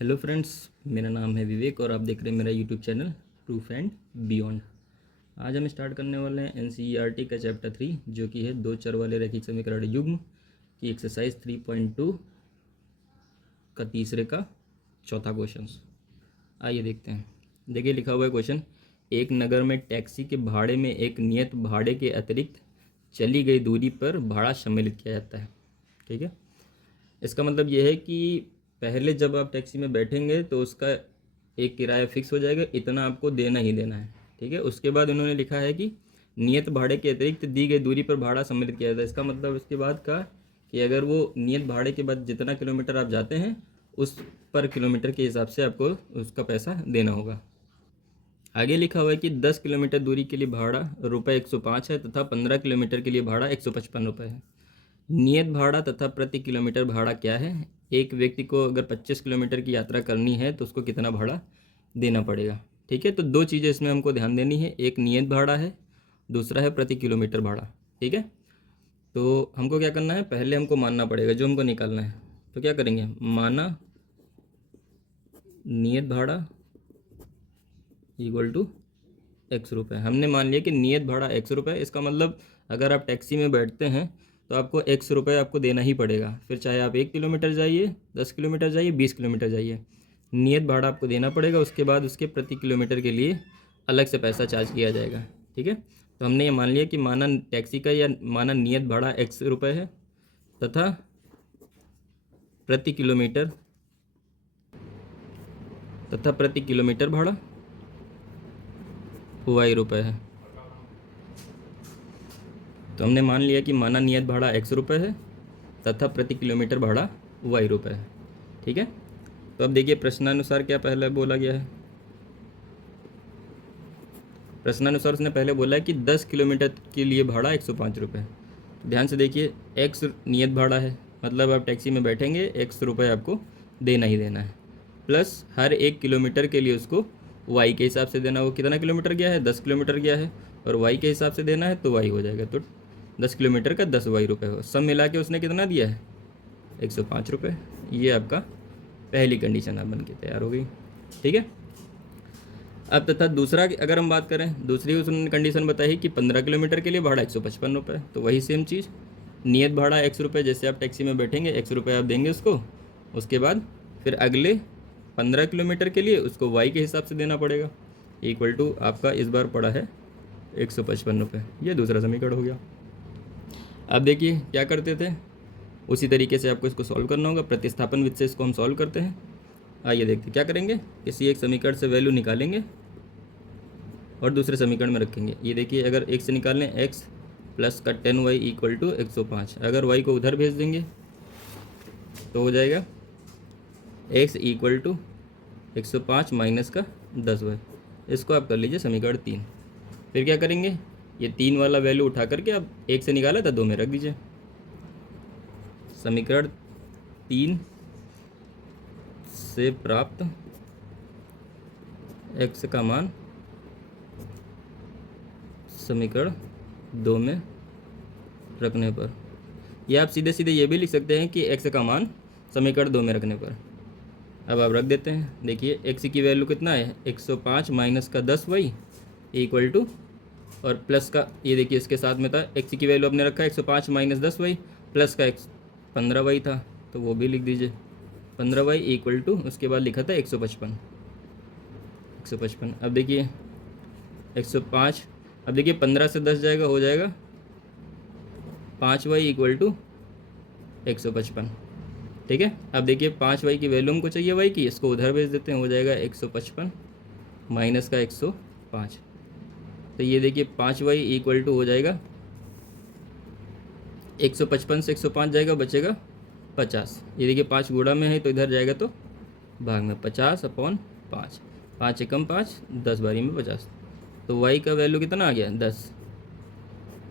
Hello friends, मेरा नाम है विवेक और आप देख रहे हैं मेरा YouTube channel proof and beyond. आज हम स्टार्ट करने वाले हैं एनसीईआरटी का चैप्टर 3 जो कि है दो चर वाले रैखिक समीकरण युग्म की एक्सरसाइज 3.2 का तीसरे का चौथा क्वेश्चन। आइए देखते हैं। देखिए लिखा हुआ है क्वेश्चन, एक नगर में टैक्सी के भाड़े में एक नियत भाड़े के अतिरिक्त चली गई दूरी पर भाड़ा सम्मिलित किया जाता है। ठीक है, इसका मतलब ये है कि पहले जब आप टैक्सी में बैठेंगे तो उसका एक किराया फिक्स हो जाएगा, इतना आपको देना ही देना है। ठीक है, उसके बाद उन्होंने लिखा है कि नियत भाड़े के अतिरिक्त दी गई दूरी पर भाड़ा सम्मिलित किया जाता है। इसका मतलब उसके बाद का कि अगर वो नियत भाड़े के बाद जितना किलोमीटर आप जाते हैं उस पर किलोमीटर के हिसाब से आपको उसका पैसा देना होगा। आगे लिखा हुआ है कि 10 किलोमीटर दूरी के लिए भाड़ा रुपये 105 है तथा 15 किलोमीटर के लिए भाड़ा 155 रुपये है। नियत भाड़ा तथा प्रति किलोमीटर भाड़ा क्या है? एक व्यक्ति को अगर 25 किलोमीटर की यात्रा करनी है तो उसको कितना भाड़ा देना पड़ेगा। ठीक है, तो दो चीज़ें इसमें हमको ध्यान देनी है, एक नियत भाड़ा है, दूसरा है प्रति किलोमीटर भाड़ा। ठीक है, तो हमको क्या करना है, पहले हमको मानना पड़ेगा जो हमको निकालना है। तो क्या करेंगे, माना नियत भाड़ा इक्वल टू एक्स रुपये। हमने मान लिया कि नियत भाड़ा एक्स रुपये। इसका मतलब अगर आप टैक्सी में बैठते हैं तो आपको एक्स रुपये आपको देना ही पड़ेगा, फिर चाहे आप 1 किलोमीटर जाइए, 10 किलोमीटर जाइए, 20 किलोमीटर जाइए, नियत भाड़ा आपको देना पड़ेगा। उसके बाद उसके प्रति किलोमीटर के लिए अलग से पैसा चार्ज किया जाएगा। ठीक है, तो हमने ये मान लिया कि माना टैक्सी का या माना नियत भाड़ा एक्स रुपये है तथा प्रति किलोमीटर भाड़ा वाई रुपये है। तो हमने मान लिया कि माना नियत भाड़ा एक्स रुपये है तथा प्रति किलोमीटर भाड़ा वाई रुपये है। ठीक है, तो अब देखिए प्रश्नानुसार क्या पहले बोला गया है। प्रश्नानुसार उसने पहले बोला है कि 10 किलोमीटर के लिए भाड़ा 105 रुपये। ध्यान से देखिए, एक्स नियत भाड़ा है, मतलब आप टैक्सी में बैठेंगे एक्स रुपये आपको देना ही देना है, प्लस हर 1 किलोमीटर के लिए उसको वाई के हिसाब से देना। वो कितना किलोमीटर गया है, 10 किलोमीटर गया है, और वाई के हिसाब से देना है तो वाई हो जाएगा। तो 10 किलोमीटर का 10 वाई रुपये हो, सब मिला के उसने कितना दिया है, 105 रुपये। ये आपका पहली कंडीशन आप बन के तैयार हो गई। ठीक है, अब तथा दूसरा अगर हम बात करें, दूसरी उसने कंडीशन बताई कि 15 किलोमीटर के लिए भाड़ा 155 रुपये। तो वही सेम चीज़, नियत भाड़ा एक्स रुपये, जैसे आप टैक्सी में बैठेंगे एक्स रुपये आप देंगे उसको, उसके बाद फिर अगले 15 किलोमीटर के लिए उसको वाई के हिसाब से देना पड़ेगा, इक्वल टू आपका इस बार पड़ा है 155 रुपये। ये दूसरा समीकरण हो गया। अब देखिए क्या करते थे, उसी तरीके से आपको इसको सॉल्व करना होगा। प्रतिस्थापन विधि से इसको हम सॉल्व करते हैं। आइए देखते क्या करेंगे, किसी एक समीकरण से वैल्यू निकालेंगे और दूसरे समीकरण में रखेंगे। ये देखिए, अगर एक से निकालें x प्लस का 10y इक्वल टू 105, अगर y को उधर भेज देंगे तो हो जाएगा x इक्वल टू 105 माइनस का 10y। इसको आप कर लीजिए समीकरण 3। फिर क्या करेंगे, ये 3 वाला वैल्यू उठा करके अब 1 से निकाला था 2 में रख दीजिए। समीकरण 3 से प्राप्त x का मान समीकरण 2 में रखने पर, या आप सीधे सीधे ये भी लिख सकते हैं कि x का मान समीकरण 2 में रखने पर। अब आप रख देते हैं। देखिए x की वैल्यू कितना है, 105 माइनस का 10y इक्वल टू, और प्लस का ये देखिए इसके साथ में था, x की वैल्यू आपने रखा 105 माइनस 10y, प्लस का x 15y था तो वो भी लिख दीजिए 15y इक्वल टू, उसके बाद लिखा था 155। अब देखिए 105, अब देखिए 15 से 10 जाएगा, हो जाएगा 5y इक्वल टू 155। ठीक है, अब देखिए 5y की वैल्यू हमको चाहिए y की, इसको उधर भेज देते हैं, हो जाएगा 155 माइनस का 105। तो ये देखिए 5y इक्वल टू हो जाएगा 155 से 105 जाएगा, बचेगा 50। ये देखिए 5 गुणा में है तो इधर जाएगा तो भाग में, 50/5, 5 एकम 5, 10 बारी में 50। तो y का वैल्यू कितना आ गया, 10।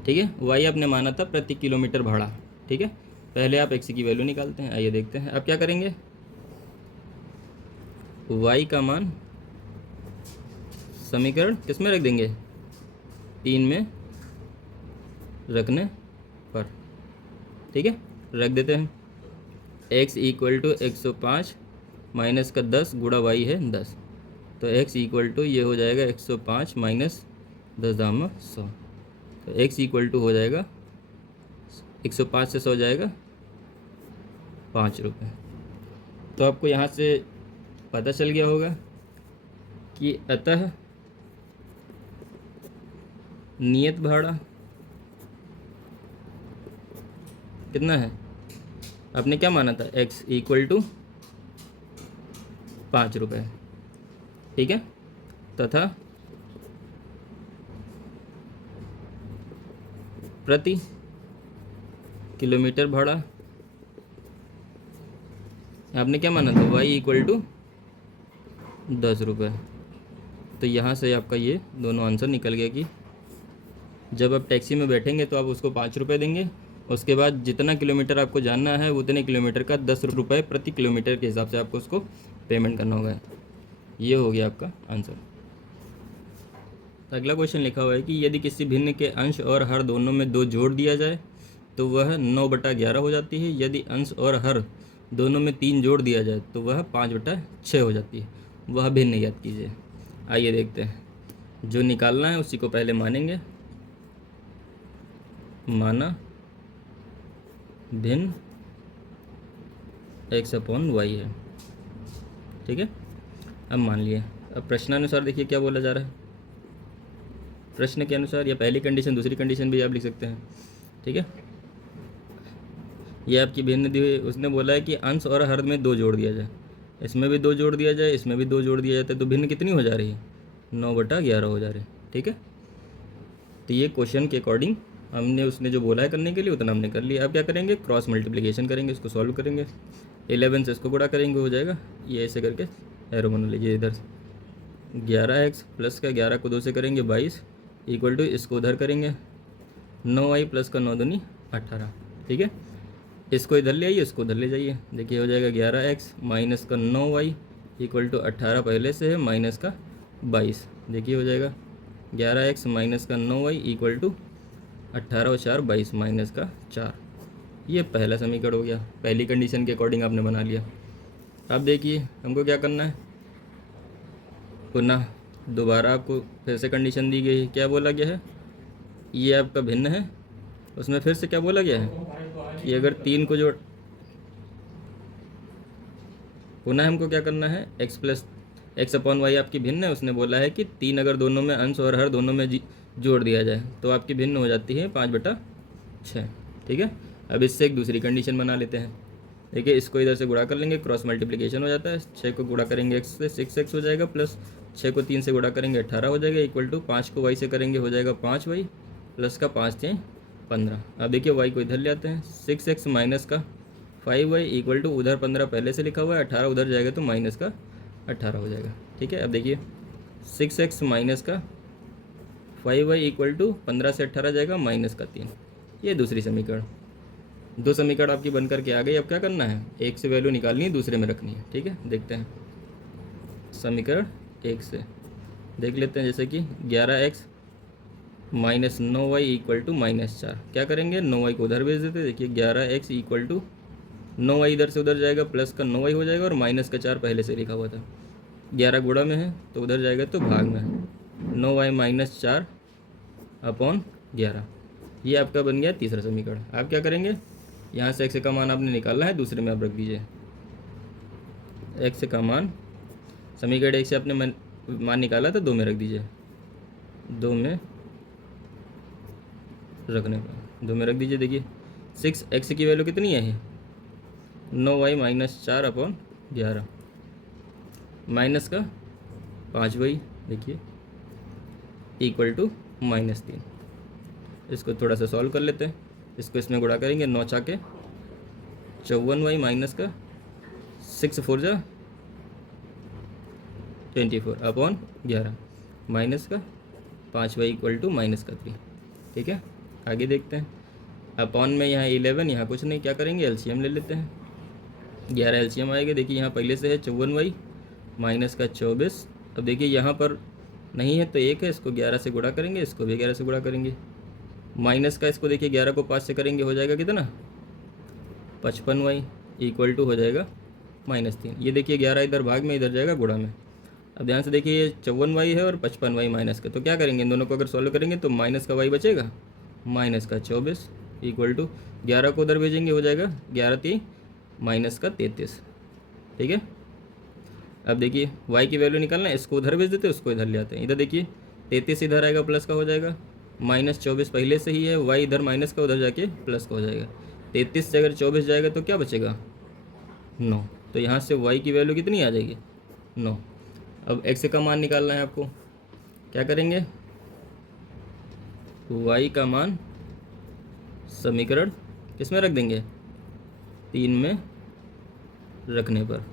ठीक है, y आपने माना था प्रति किलोमीटर भाड़ा। ठीक है, पहले आप x की वैल्यू निकालते हैं। आइए देखते हैं अब क्या करेंगे, y का मान समीकरण किस में रख देंगे, 3 में रखने पर। ठीक है, रख देते हैं x इक्वल टू 105 माइनस का 10 गुणा वाई है 10, तो x इक्वल टू ये हो जाएगा 105 माइनस 10 दाम 100, तो x इक्वल टू हो जाएगा 105 से 100 जाएगा 5 रुपये। तो आपको यहाँ से पता चल गया होगा कि अतः नियत भाड़ा कितना है, आपने क्या माना था, x इक्वल टू 5 रुपये, ठीक है, तथा प्रति किलोमीटर भाड़ा आपने क्या माना था, y इक्वल टू 10 रुपये। तो यहाँ से आपका ये दोनों आंसर निकल गया कि जब आप टैक्सी में बैठेंगे तो आप उसको 5 रुपये देंगे, उसके बाद जितना किलोमीटर आपको जानना है उतने किलोमीटर का 10 रुपये प्रति किलोमीटर के हिसाब से आपको उसको पेमेंट करना होगा। ये हो गया आपका आंसर। तो अगला क्वेश्चन लिखा हुआ है कि यदि किसी भिन्न के अंश और हर दोनों में 2 जोड़ दिया जाए तो वह 9/11 हो जाती है। यदि अंश और हर दोनों में 3 जोड़ दिया जाए तो वह 5/6 हो जाती है। वह भिन्न याद कीजिए। आइए देखते हैं, जो निकालना है उसी को पहले मानेंगे। माना भिन्न x/y है, ठीक है, अब मान लिए। अब प्रश्नानुसार देखिए क्या बोला जा रहा है। प्रश्न के अनुसार या पहली कंडीशन दूसरी कंडीशन भी आप लिख सकते हैं, ठीक है। ये आपकी भिन्न दी हुई, उसने बोला है कि अंश और हर में 2 जोड़ दिया जाए, इसमें भी 2 जोड़ दिया जाए, इसमें भी 2 जोड़ दिया जाता है, तो भिन्न कितनी हो जा रही है, 9/11 हो जा रही है, ठीक है। तो ये क्वेश्चन के अकॉर्डिंग हमने उसने जो बोला है करने के लिए उतना हमने कर लिया। अब क्या करेंगे, क्रॉस मल्टीप्लिकेशन करेंगे, इसको सॉल्व करेंगे। 11 से इसको गुणा करेंगे, हो जाएगा ये ऐसे करके एरो बना लीजिए इधर। 11x प्लस का 11 को 2 से करेंगे 22 इक्वल टू इसको उधर करेंगे 9y प्लस का 9 दूनी 18, ठीक है। इसको इधर ले आइए, इसको उधर ले जाइए, देखिए हो जाएगा 11x माइनस का 9y इक्वल टू 18 पहले से है माइनस का 22, देखिए हो जाएगा 11x माइनस का 9y इक्वल टू 18 और 4 22 माइनस का 4। ये पहला समीकरण हो गया, पहली कंडीशन के अकॉर्डिंग आपने बना लिया। अब देखिए हमको क्या करना है, पुनः दोबारा आपको फिर से कंडीशन दी गई है। क्या बोला गया है, ये आपका भिन्न है, उसमें फिर से क्या बोला गया है कि अगर 3 को जोड़, पुनः हमको क्या करना है, x/y आपकी भिन्न है, उसने बोला है कि 3 अगर दोनों में अंश और हर दोनों में जोड़ दिया जाए तो आपकी भिन्न हो जाती है 5/6, ठीक है। अब इससे एक दूसरी कंडीशन बना लेते हैं। देखिए इसको इधर से गुणा कर लेंगे, क्रॉस मल्टीप्लिकेशन हो जाता है। 6 को गुणा करेंगे x से 6x हो जाएगा, प्लस 6 को 3 से गुणा करेंगे 18 हो जाएगा, इक्वल टू 5 को y से करेंगे हो जाएगा 5y प्लस का 5 × 15। अब देखिए y को इधर ले आते हैं, 6x माइनस का 5y इक्वल टू उधर 15 पहले से लिखा हुआ है, 18 उधर जाएगा तो माइनस का 18 हो जाएगा, ठीक है। अब देखिए 6x माइनस का 5y इक्वल टू 15 से 18 जाएगा माइनस का 3। ये दूसरी समीकरण, 2 समीकरण आपकी बन करके आ गई। अब क्या करना है, एक से वैल्यू निकालनी है, दूसरे में रखनी है, ठीक है। देखते हैं समीकरण 1 से देख लेते हैं, जैसे कि 11x minus 9y equal to -4। क्या करेंगे, 9y को उधर भेज देते हैं। देखिए 11x इक्वल टू 9y इधर से उधर जाएगा, प्लस का 9y हो जाएगा और माइनस का 4 पहले से लिखा हुआ था। 11 गुणा में है तो उधर जाएगा तो भाग में है, 9y माइनस 4 अपॉन 11। ये आपका बन गया तीसरा समीकरण। आप क्या करेंगे, यहाँ से x का मान आपने निकाला है, दूसरे में आप रख दीजिए। x का मान समीकरण 1 से आपने मान निकाला था, 2 में रख दीजिए, 2 में रखने का 2 में रख दीजिए। देखिए 6x की वैल्यू कितनी है, 9y माइनस 4 अपॉन 11 माइनस का 5y, देखिए इक्वल टू -3। इसको थोड़ा सा सॉल्व कर लेते हैं, इसको इसमें गुणा करेंगे, 9 चाके 54y माइनस का 6 4 जा 24 अपॉन 11 माइनस का 5y इक्वल टू -3, ठीक है। आगे देखते हैं, अपॉन में यहाँ 11, यहाँ कुछ नहीं, क्या करेंगे एलसीएम ले लेते हैं। 11 एलसीएम आएगा, देखिए यहाँ पहले से है 54y माइनस का 24। अब देखिए यहाँ पर नहीं है तो 1 है, इसको 11 से गुणा करेंगे, इसको भी 11 से गुणा करेंगे, माइनस का इसको देखिए 11 को 5 से करेंगे हो जाएगा कितना, 55y इक्वल टू हो जाएगा -3। ये देखिए 11 इधर भाग में, इधर जाएगा गुणा में। अब ध्यान से देखिए ये 54y है और 55y माइनस का, तो क्या करेंगे इन दोनों को अगर सॉल्व करेंगे तो माइनस का y बचेगा, माइनस का 24 इक्वल टू 11 को उधर भेजेंगे हो जाएगा 11 3 माइनस का 33। ठीक है। अब देखिए y की वैल्यू निकालना है, इसको उधर भेज देते हैं, उसको इधर ले आते हैं। इधर देखिए 33 इधर आएगा प्लस का हो जाएगा, -24 पहले से ही है, y इधर माइनस का उधर जाके प्लस का हो जाएगा। 33 से अगर 24 जाएगा तो क्या बचेगा, 9। तो यहाँ से y की वैल्यू कितनी आ जाएगी, 9। अब x का मान निकालना है आपको, क्या करेंगे, y का मान समीकरण किस में रख देंगे, 3 में रखने पर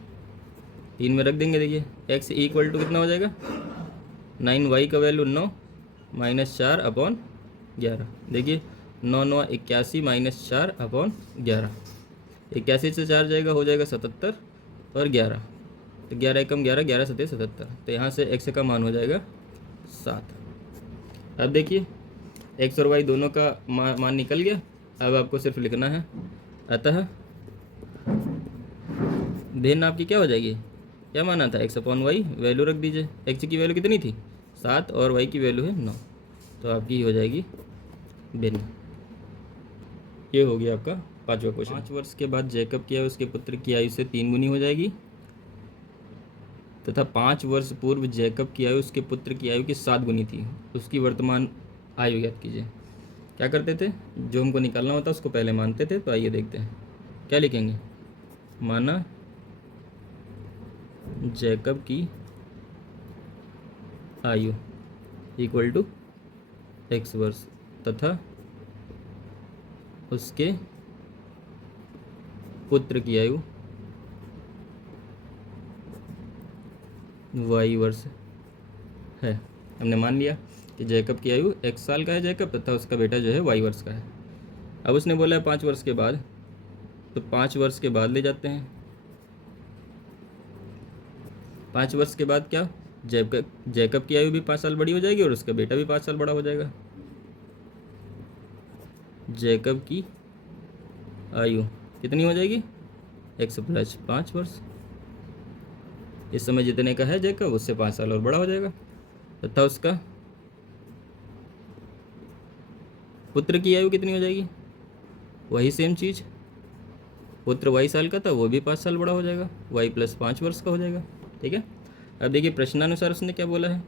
3 में रख देंगे। देखिए x इक्वल टू कितना हो जाएगा, 9y का वैल्यू 9 -4/11। देखिए 9 9 81 -4/11। 81 से 4 जाएगा हो जाएगा 77 और 11, तो 11 एकम 11, 11 सत्ते 77। तो यहाँ से x का मान हो जाएगा 7। अब देखिए x और y दोनों का मान निकल गया। अब आपको सिर्फ लिखना है, अतः भिन्न आपकी क्या हो जाएगी, क्या माना था, x/y वैल्यू रख दीजिए। x की वैल्यू कितनी थी 7 और y की वैल्यू है 9, तो आपकी हो जाएगी भिन्न। ये हो गया आपका 5वां क्वेश्चन। 5 वर्ष के बाद जैकब की आयु उसके पुत्र की आयु से 3 गुनी हो जाएगी, तथा 5 वर्ष पूर्व जैकब की आयु उसके पुत्र की आयु की 7 गुनी थी। उसकी वर्तमान आयु ज्ञात कीजिए। क्या करते थे, जो हमको निकालना होता उसको पहले मानते थे। तो आइए देखते हैं क्या लिखेंगे, माना जैकब की आयु इक्वल टू x वर्ष तथा उसके पुत्र की आयु y वर्ष है। हमने मान लिया कि जैकब की आयु x साल का है जैकब, तथा उसका बेटा जो है y वर्ष का है। अब उसने बोला है 5 वर्ष के बाद, तो 5 वर्ष के बाद ले जाते हैं। 5 वर्ष के बाद क्या, जैकब की आयु भी 5 साल बड़ी हो जाएगी और उसका बेटा भी 5 साल बड़ा हो जाएगा। जैकब की आयु कितनी हो जाएगी, x + 5 वर्ष। इस समय जितने का है जैकब उससे 5 साल और बड़ा हो जाएगा, तथा उसका पुत्र की आयु कितनी हो जाएगी, वही सेम चीज़, पुत्र y साल का था वो भी 5 साल बड़ा हो जाएगा, y + 5 वर्ष का हो जाएगा। ठीक है। अब देखिए प्रश्नानुसार उसने क्या बोला है,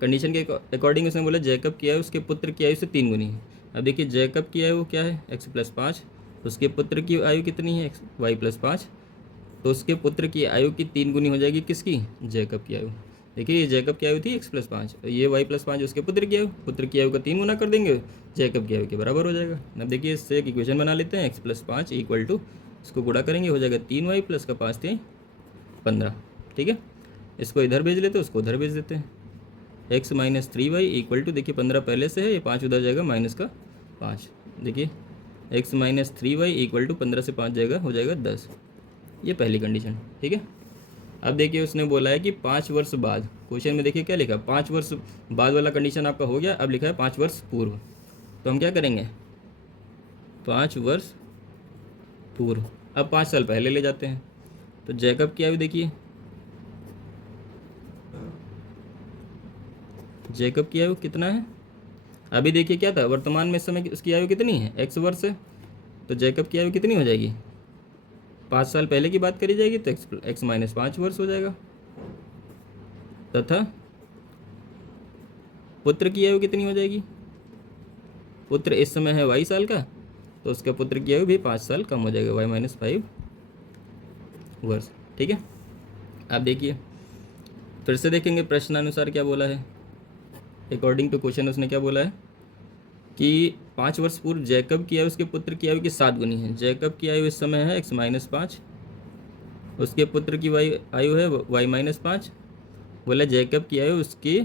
कंडीशन के अकॉर्डिंग उसने बोला जैकब की आयु उसके पुत्र की आयु से 3 गुनी है। अब देखिए जैकब की आयु क्या है, x + 5, उसके पुत्र की आयु कितनी है, y + 5, तो उसके पुत्र की आयु की 3 गुनी हो जाएगी किसकी, जैकब की आयु। देखिए ये जैकब की आयु थी x + 5, ये y + 5 उसके पुत्र की आयु का 3 गुना कर देंगे, जैकब की आयु के बराबर हो जाएगा। अब देखिए इससे एक इक्वेशन बना लेते हैं, x + 5 इक्वल टू, इसको गुणा करेंगे हो जाएगा 3y + का 5 3 15। ठीक है। इसको इधर भेज लेते हैं, उसको उधर भेज देते हैं। x - 3y इक्वल टू, देखिए 15 पहले से है, ये 5 उधर जाएगा -5। देखिए x - 3y इक्वल टू 15 से 5 जाएगा हो जाएगा 10। ये पहली कंडीशन। ठीक है। अब देखिए उसने बोला है कि 5 वर्ष बाद, क्वेश्चन में देखिए क्या लिखा, 5 वर्ष बाद वाला कंडीशन आपका हो गया। अब लिखा है 5 वर्ष पूर्व, तो हम क्या करेंगे, 5 वर्ष पूर्व। अब 5 साल पहले ले जाते हैं, तो जैकब की आयु देखिए, जैकब की आयु कितना है, अभी देखिए क्या था, वर्तमान में इस समय उसकी आयु कितनी है, x वर्ष है, तो जैकब की आयु कितनी हो जाएगी, 5 साल पहले की बात करी जाएगी, तो x - 5 वर्ष हो जाएगा। तथा पुत्र की आयु कितनी हो जाएगी, पुत्र इस समय है y साल का, तो उसका पुत्र की आयु भी 5 साल कम हो जाएगा, y - 5 वर्ष। ठीक है। अब देखिए फिर से देखेंगे प्रश्नानुसार क्या बोला है, अकॉर्डिंग टू क्वेश्चन उसने क्या बोला है कि 5 वर्ष पूर्व जैकब की आयु उसके पुत्र की आयु की 7 गुनी है। जैकब की आयु इस समय है x - 5, उसके पुत्र की आयु है y - 5। बोला जैकब की आयु उसके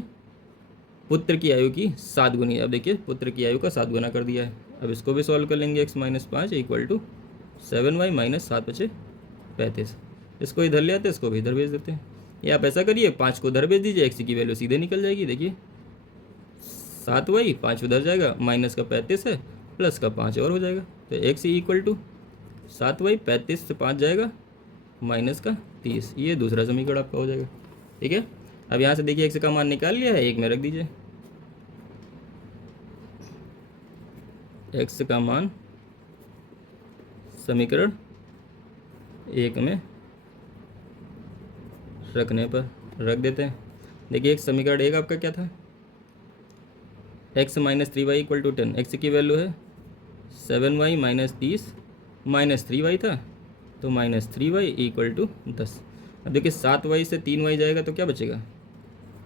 पुत्र की आयु की 7 गुनी। अब देखिए पुत्र की आयु का 7 गुना कर दिया है। अब इसको भी सॉल्व कर लेंगे, x - 5 इक्वल टू 7y - 7 × 35। इसको इधर ले आते हैं, इसको भी इधर भेज देते हैं। ये आप ऐसा करिए, 5 को उधर भेज दीजिए, x की वैल्यू सीधे निकल जाएगी। देखिए 7y, 5 उधर जाएगा, माइनस का 35 है, प्लस का 5 और हो जाएगा, तो x इक्वल टू 7y 35 से 5 जाएगा माइनस का 30, ये दूसरा समीकरण आपका हो जाएगा। ठीक है, अब यहाँ से देखिए x का मान निकाल लिया है, 1 में रख दीजिए। x का मान समीकरण 1 में रखने पर रख देते हैं। देखिए एक समीकरण 1 आपका क्या था, x minus 3y equal to 10, x की वैल्यू है 7y माइनस 30 माइनस 3y था, तो माइनस 3y इक्वल टू 10। अब देखिए 7y से 3y जाएगा तो क्या बचेगा,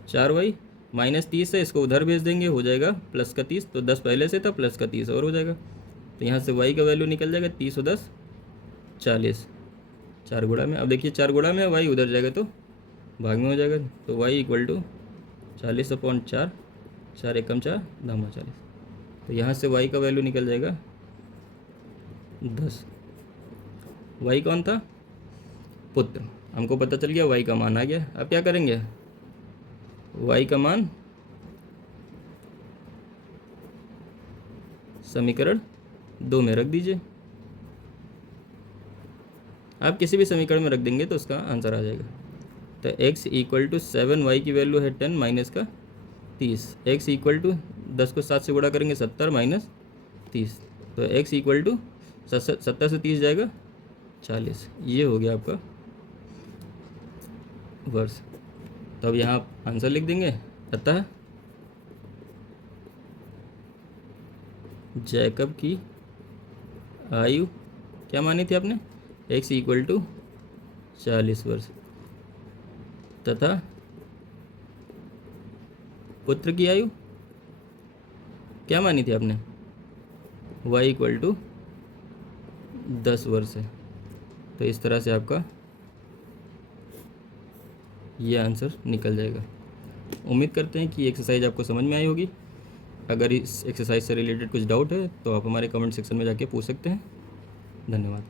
4y माइनस 30 है, इसको उधर भेज देंगे, हो जाएगा प्लस का 30, तो 10 पहले से था, प्लस का 30 और हो जाएगा। तो यहाँ से y का वैल्यू निकल जाएगा 30 और 10 40, 4 गुणा में। अब देखिए 4 गुणा में y उधर जाएगा तो भाग में हो जाएगा, तो y इक्वल टू 40/4, 4 एकम 4 दामा 40। तो यहाँ से y का वैल्यू निकल जाएगा 10। y कौन था, पुत्र, हमको पता चल गया y का मान आ गया। अब क्या करेंगे, y का मान समीकरण 2 में रख दीजिए। आप किसी भी समीकरण में रख देंगे तो उसका आंसर आ जाएगा। तो x इक्वल टू 7y की वैल्यू है 10 माइनस का 30, x इक्वल टू 10 को 7 से गुणा करेंगे 70 माइनस 30, तो x इक्वल टू 70 से 30 जाएगा 40, ये हो गया आपका वर्ष। तो अब यहाँ आप आंसर लिख देंगे। अतः जैकब की आयु क्या मानी थी आपने, x इक्वल टू 40 वर्ष, तथा पुत्र की आयु क्या मानी थी आपने, y इक्वल टू 10 वर्ष है। तो इस तरह से आपका ये आंसर निकल जाएगा। उम्मीद करते हैं कि ये एक्सरसाइज आपको समझ में आई होगी। अगर इस एक्सरसाइज से रिलेटेड कुछ डाउट है तो आप हमारे कमेंट सेक्शन में जाके पूछ सकते हैं। धन्यवाद।